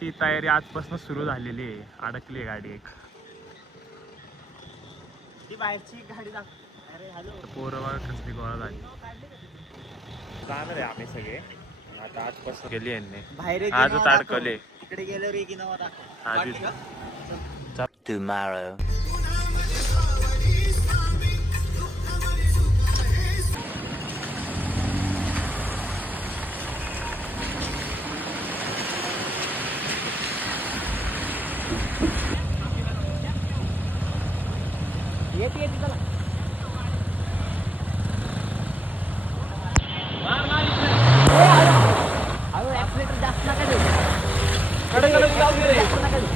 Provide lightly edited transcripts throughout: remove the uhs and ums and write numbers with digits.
ती तयारी आजपासून सुरू झालेली आहे. अडकली गाडी एक. ती बाहेरची गाडी अरे हॅलो पोरं कसली गोळा झाली. जाणार आहे आम्ही सगळे आता. आजपासून गेली यांनी बाहेर आजच अडकले. तिकडे गेलो रे की नव्हता Tomorrow. येते येते चला. अहो ऍक्सिलेटर जास्त नका देऊ. कडे जास्त नका देऊ.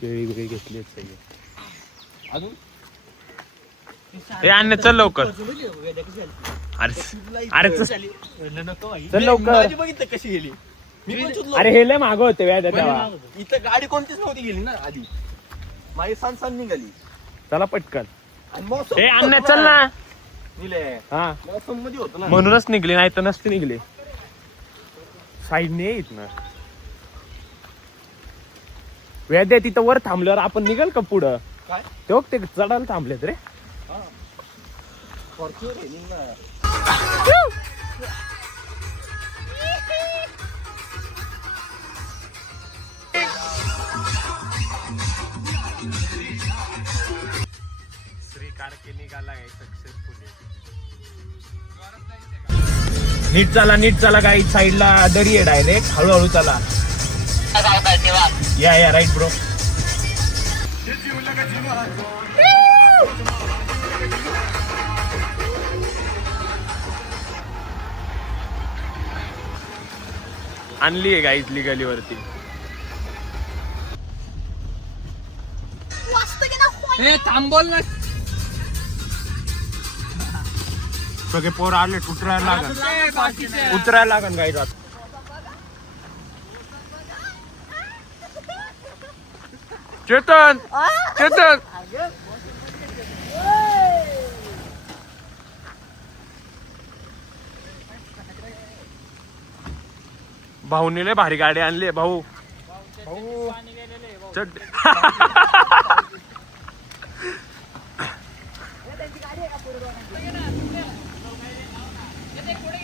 केळी बिळी घेतली सगळी. अजून आणणे चल लवकर. अरे चल लवकर. बघितलं कशी गेली. अरे हे लय मागं होते व्याज तेव्हा. इथं गाडी कोणतीच नव्हती गेली ना आधी. माझी सान निघाली. चला पटकन. आणि मौसम हे आणणे चल ना. निले हा मौसम मध्ये होतं ना. म्हणूनच निघली, नाही तर नसती निघली. साईडने येत ना व्याद्या. तिथं वर थांबल्यावर आपण निघाल का पुढं? काय ते ते चढायला थांबलेत रे. फॉर्च्युनर आहे निघणार. श्री कारके निघाला आहे सक्सेसफुली. नीट चला काही साईडला दरी आहे डायरेक्ट. हळूहळू चला. या राईट ब्रो. आणली आहे गाईज लिगलीवरती. थांबवल ना. सगळे पोर आले. उतरायला लागन गाईज आता. चेतन भाऊने लय भारी गाडी आणली. भाऊ चढ.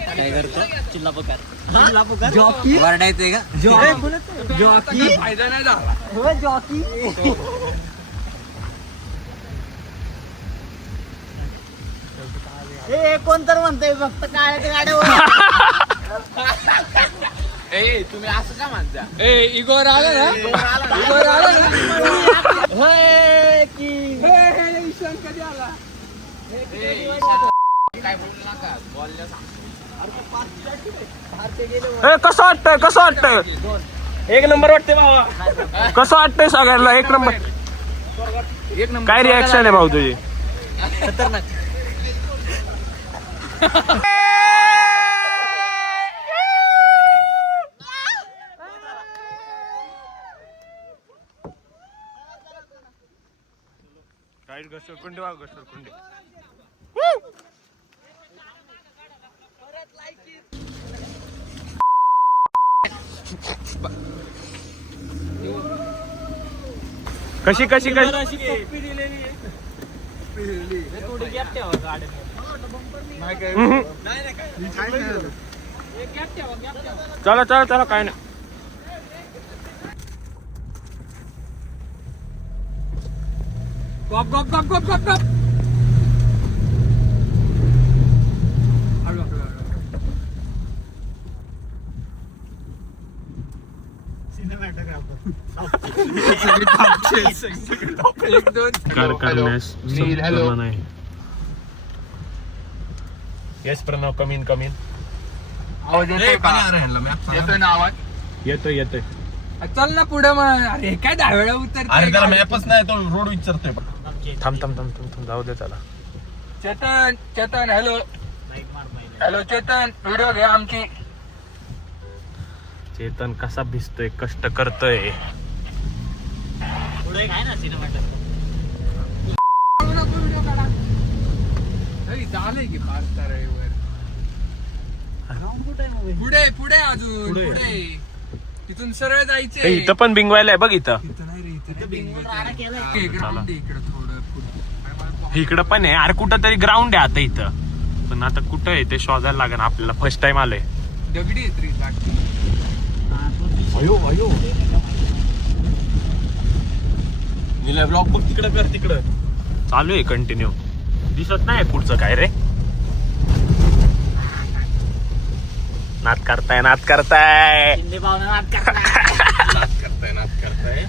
काय करतो? चिल्ला पुकार. जॉकी वरडायचंय का? जॉकी फायदा नाही झाला. हो जॉकी. ए कोण तर म्हणतोय फक्त काळ्या गाड्यावर. ए तुम्ही असं का म्हणता? ए इगोर आला ना. इगोर आला ना. होय की ईशान कधी आला? काय बोलू नका. कसं वाटतंय? एक नंबर वाटतंय भावा. कसं वाटतंय सगळ्यांना? एक नंबर. काय रिॲक्शन आहे भाऊ तुझी? खतरनाक. घसरकुंडी. कशी चला काय नाही. गप. येस प्रणव. कमीन आवाज येतोय ना? आवाज येतोय. चल ना पुढे मग. अरे काय 10 वेळा उतर. अरे त्याला मॅपच नाही, तो रोड विचारतोय. थांब जाऊ दे. चला चेतन हॅलो चेतन, व्हिडिओ घे आमची. चेतन कसा भिजतोय, कष्ट करतोय. पुढे काय ना सिनेमा झालंय की पाच तारेवर पुढे पुढे अजून पुढे तिथून सरळ ए, जायचे इथं पण बिंगवायला आहे बघ इथं. इथं नाही रे इथं ग्राउंड आहे इकडं थोडं पुढे इकडं पण आहे. अरे कुठं तरी ग्राउंड आहे आता इथं. पण आता कुठं आहे ते शोधायला लागेल आपल्याला. फर्स्ट टाइम आलोय. दगडी आहेत रे टाकी निला ब्लॉक बघ तिकडं कर तिकडं. चालू आहे कंटिन्यू. दिसत नाही पुढचं काय रे. नाद करताय शिंदे पाहुणा नाद करताय. नाच करताय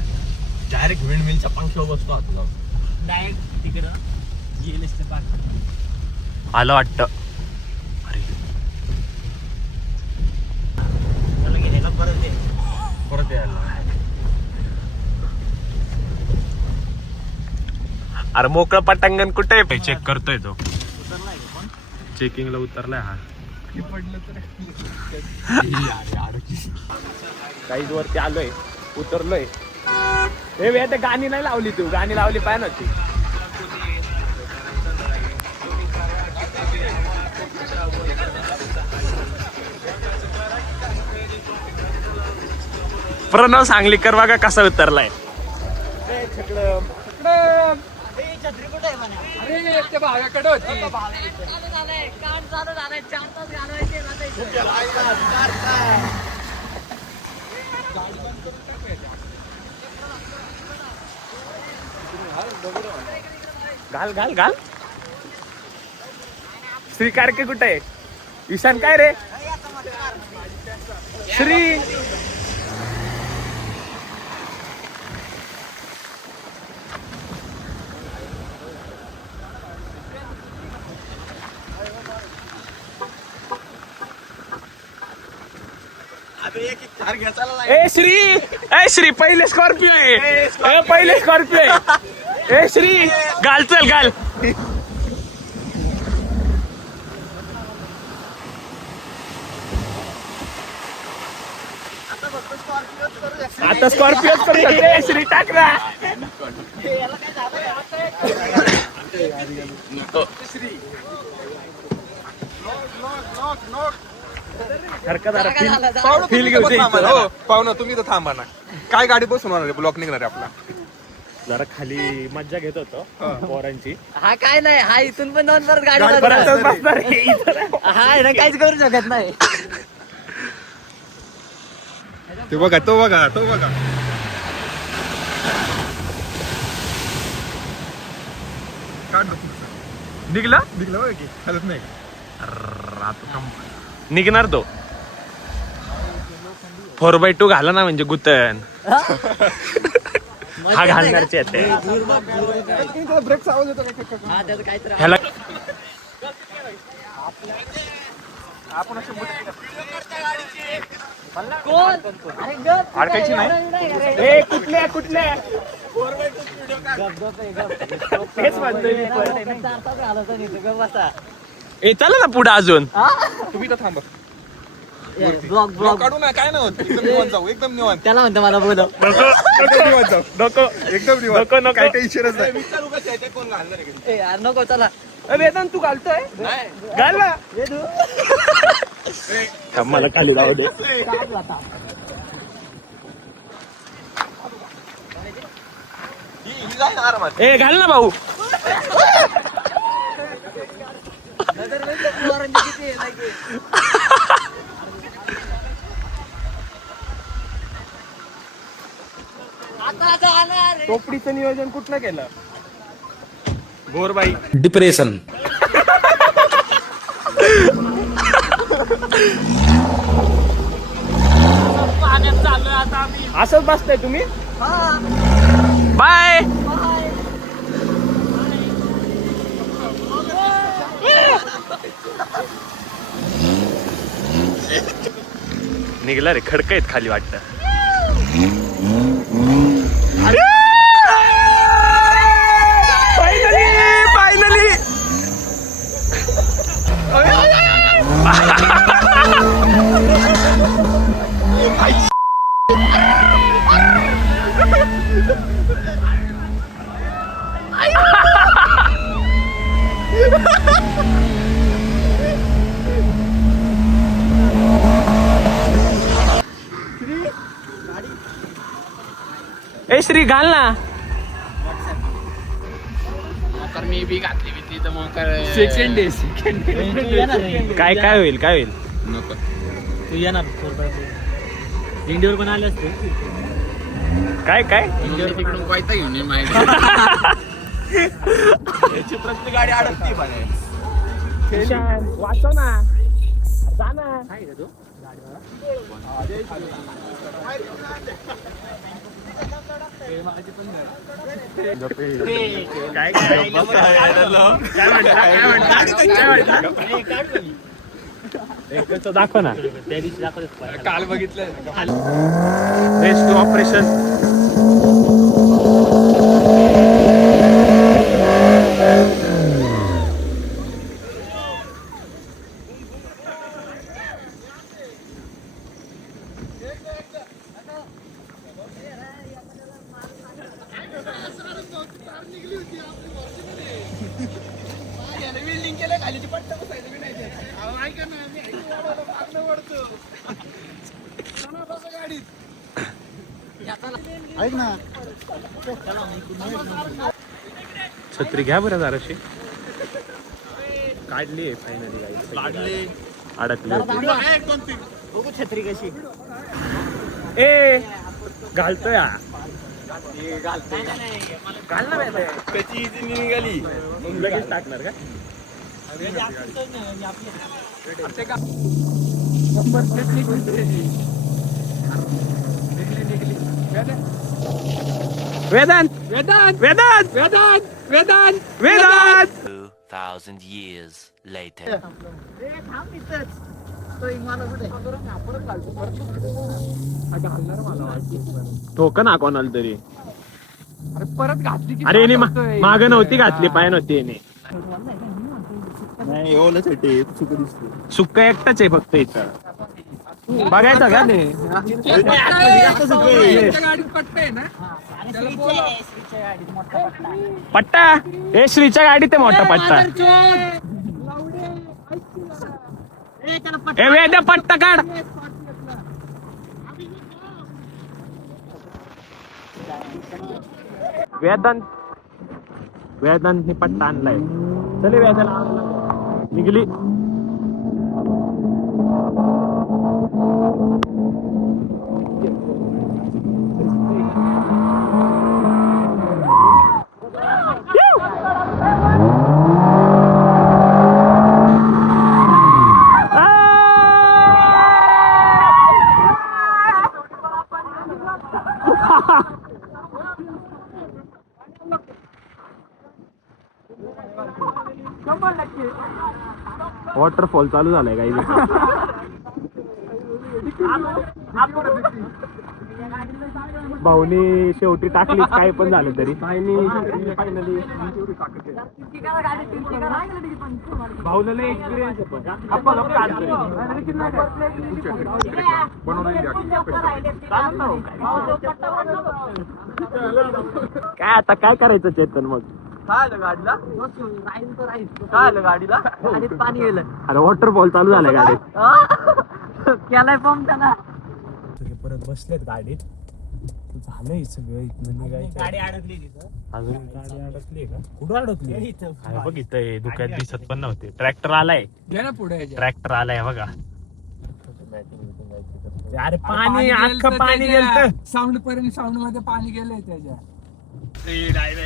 डायरेक्ट विंड मिलच्या पंख्यावर बसतो आता जाऊन. डायरेक्ट तिकडं GLS चं पार्क. आलं वाटतं. अरे चला गेले का परत ये. परत यायला अरे मोकळं पटांगण कुठे आहे चेक करतोय तो. उतरलाय का कोण? चेकिंगला उतरलाय हा. पडलं तर काहीच वरती आलोय. उतरलोय. हे आता गाणी नाही लावली तू. गाणी लावली पाहिजे ना ती. प्रणव सांगलीकर बघा कसा उतरलाय. छत्री कुठे आहे म्हणे? अरे त्या भागाकडे होती चालू झालंय, काम चालू झालंय, 4 तास घालवायचे आता इथे. घाल घाल घाल. श्री कारके कुठे आहे. ईशान काय रे. श्री ए श्री पहिले स्कॉर्पिओ आहे. पहिले स्कॉर्पिओ आहे. ए श्री घाल चल घाल. आता स्कॉर्पिओ करू शकते. श्री टाक ना. हरकत फील घेऊ दे इथं. हो पाहुणा तुम्ही तर थांबा ना काय गाडी बसून होणार ब्लॉक निघणार आहे आपला जरा खाली मज्जा घेत होतो पोरांची. हा काय नाही, हा इथून पण 2 परत गाडी परत बसणार. बसणार आहे इथं. हा ना काहीच करू शकत नाही. ते बघा तो बघा तो बघा काढ गं पुढचं. निघला निघलं बघा की हलत नाही निघणार तो. 4x2 घाला ना म्हणजे गुतन. हा घालणारचे आहेत ते. ब्रेकचा आवाज येतो का? हा त्याचं काहीतरी ह्याला आपण असे कोण? अरे गप. अडकायची नाही. ए कुठले कुठले गप गप आहे, गप. तेच म्हणतोय मी पण. 4 तास घालवतो नाही, तू गप बसा. ए चला ना पुढे अजून. तुम्ही तर थांबा ब्लॉग ब्लॉग काढू ना काय नाही होत एकदम निवांत जाऊ एकदम निवांत त्याला म्हणतो मला बोलव. एकदम निवांत जाऊ नको एकदम निवांत नको, नको. काय टेन्शनच नाही ए यार नको चला. वेदन तू घालतोय घाल ना. ये तू. थांब, मला खाली राहू दे. ए घाल ना भाऊ. किती आहे, नाही की. आता जाणार रे. टोपडीचं नियोजन कुठलं केलं. गोरबाई डिप्रेशन. पाण्यात चाललोय आता आम्ही. असंच बसताय तुम्ही. हा. बाय. बाय. निघला रे. खडक आहेत खाली वाटतं. फायनली ए श्री घाल ना. मी बी घातली मी तिथं मोकर सेकंड डे काय काय होईल काय होईल. नको तू येणार इंडियावर पण आले असते. काय काय तिकडून पैसा घेऊन ये माहिती चित्रातली गाडी अडकती बघाय. वाचव ना. काय दाखव ना. त्या दिवशी दाखवत काल बघितलं रेस्क्यू ऑपरेशन. छत्री घ्या बरं जराशी. काढली फायनली गाडी. अडकली होती. छत्री कशी ए घालतोय घाल ना. त्याची इजी निघाली लगेच टाकणार का. वेदांत वेदांत वेदांत वेदांत वेदांत वेदांत. 2,000 years later. ठोक ना कोणाला तरी. परत घातली की अरे याने माग नव्हती घातली पाय नव्हती याने. नाही ओलासाठी चुक दिसतो. सुक्क एकटाच आहे फक्त इथं. बघायचं का ते. गाडीत पट्ट आहे ना पट्टा. हे श्रीच्या गाडीत आहे मोठा पट्टा. ए वेद्या पट्टा काढ. वेदांत वेदांतने पट्टा आणलाय. चले वेदाला निघली. वॉटरफॉल चालू झालाय काही. भाऊनी शेवटी टाकलीच काय पण झालं तरी. भाऊला एक्सपिरियन्स काय आता काय करायचं चेतन मग. काय गाडीला काय गाडीला गाडीत पाणी गेलं. अरे वॉटरफॉल चालू झालाय गाडीत. केलाय पंप त्याला. परत बसलेत गाडीत. झालंय सगळं इथनं निघायचं. गाडी अडकली तिथं. अजून गाडी अडकली का. कुठं अडकली. अरे बघ इथं दुकान दिसत पण नव्हते. ट्रॅक्टर आलाय. घे ना पुढे ट्रॅक्टर आलाय बघा. अरे पाणी अख्खं पाणी गेलं. साऊंड पर्यंत साऊंड मध्ये पाणी गेलंय त्याच्या.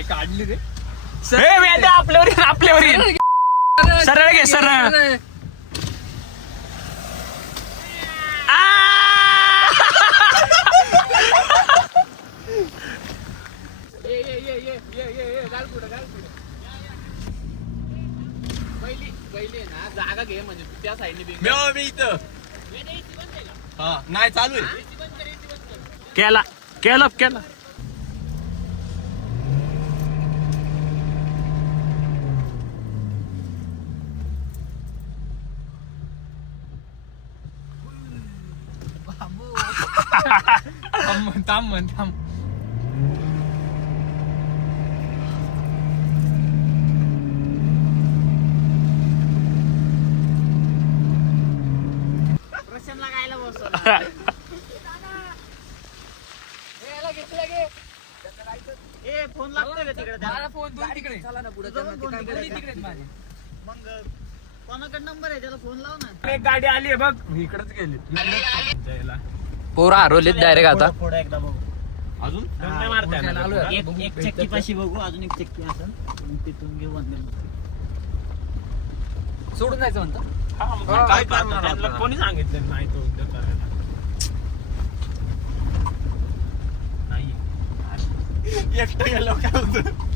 काढली रे आपल्यावर आपल्यावर सरळ घे सरळ. जागा घे म्हणजे त्या साईडने मी इथं नाही चालू आहे. केला केला केला. थांब थांब. फोन लागतोय का तिकडे मला फोन दोन तिकडे चला ना पुढे तिकडे माझे मग कोणाकडे नंबर आहे त्याला फोन लाव ना. एक गाडी आली आहे बघ इकडेच गेली जायला पोरं हरवलेत डायरेक्ट आता पुढे एकदा बघू. अजून गंगा मारते ना. एक चक्की पाशी बघू, अजून एक चक्की असेल तिथून घेऊ बंद. सोडून जायचं म्हणतो. हा, मग काय करणार त्यांना कोणी सांगितलं नाही तो उद्योग करायला नाही एकटं गेलो काय होतं